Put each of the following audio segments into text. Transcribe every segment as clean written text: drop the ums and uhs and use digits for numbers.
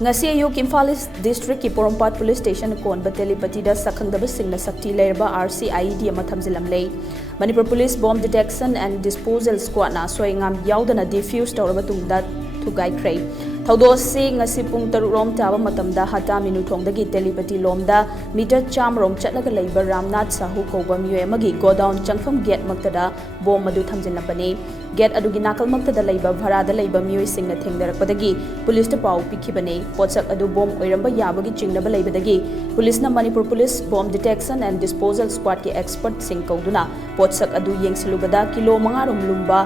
ngasi ayuk Imphal District ki Porompat Police Station kon ba Telipati Da Shakhangdabashing na sakti lerba RCID ama thamjilam lei Manipur Police Bomb Detection and Disposal Squad na soingam yaudana defuse tawraba tungda thugai khrei thaudo se ngasi pung taruk rom taba matamda hata minu thongdagi Telipati lomda meter cham rom chatlaga leiba Ramnath Sahu koba miyoy amagi godown changfam gate maktada bomb madu thamjinlambani gate adugi nakal maktada leiba bharada leiba miyoy singna thengdarakpadagi police ta pau pikhibane potsak adu bomb oiramba yabagi chingnaba leibadagi police na Manipur Police Bomb Detection and Disposal Squad ki expert sing kauduna potsak adu yengsilubada kilo 5 rom Lumba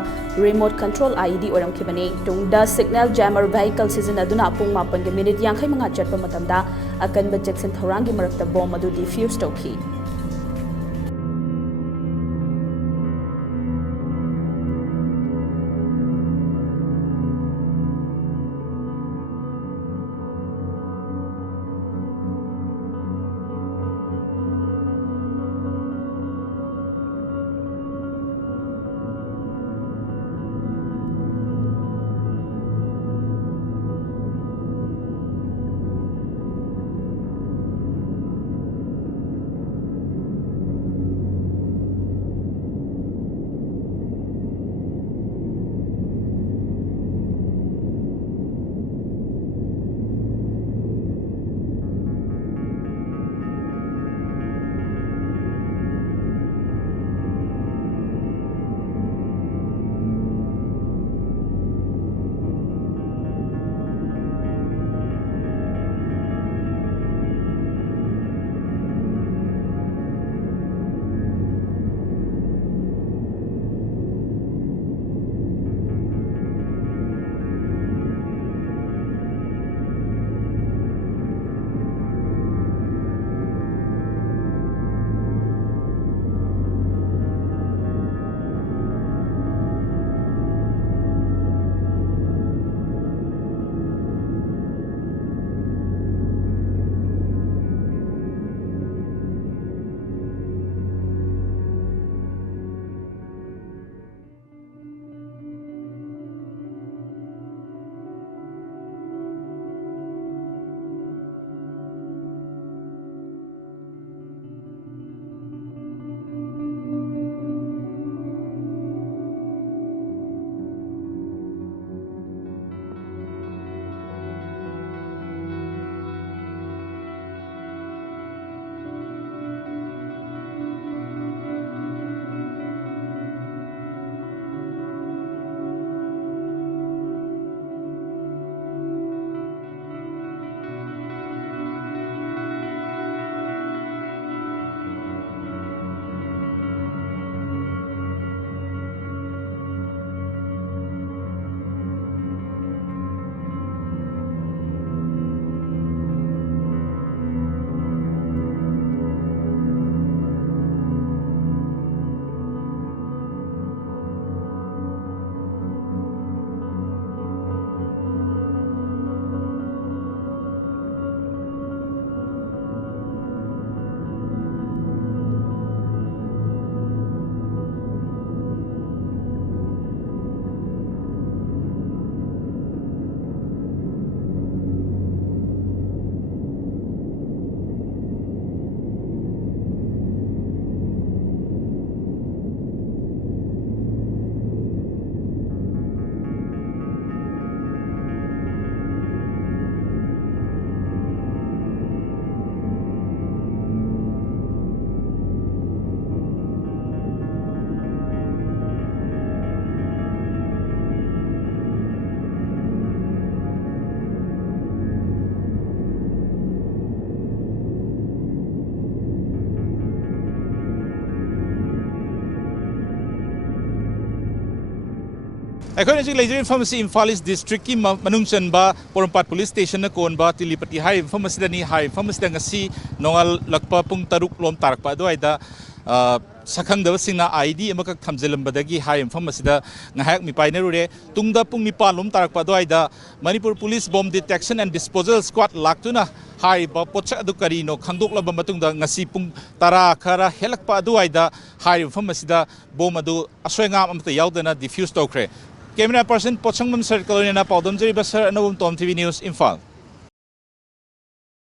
remote control ID oramkhibane tungda signal jammer vehicle season aduna pung 8 minute yankhai manga chatpa matamda akanba Jackson thorangi marakta bomb adu defuse tawki According to Legion Pharmacy Imphal District ki manungsan ba Porompat Police Station na kon ba Telipati High Pharmacy da ni High Pharmacy da ngasi nongal lakpa pung taruk lom tarak pa do ay da Shakhangdabashing na ID amakak thamjilam badagi High Pharmacy da ngayak mi painarure tungda pung nipa lom tarak pa do ay da Manipur Police Bomb Detection and Disposal Squad laktuna High ba potsa adu karino khandok laba matungda ngasi pung tara khara helak pa do ay da High Pharmacy da bomb adu aswengam amta yaudana defuse tokre Camera person Pochangmam Circle na Paudam Jari Basar Anawam TOMTV News Imphal.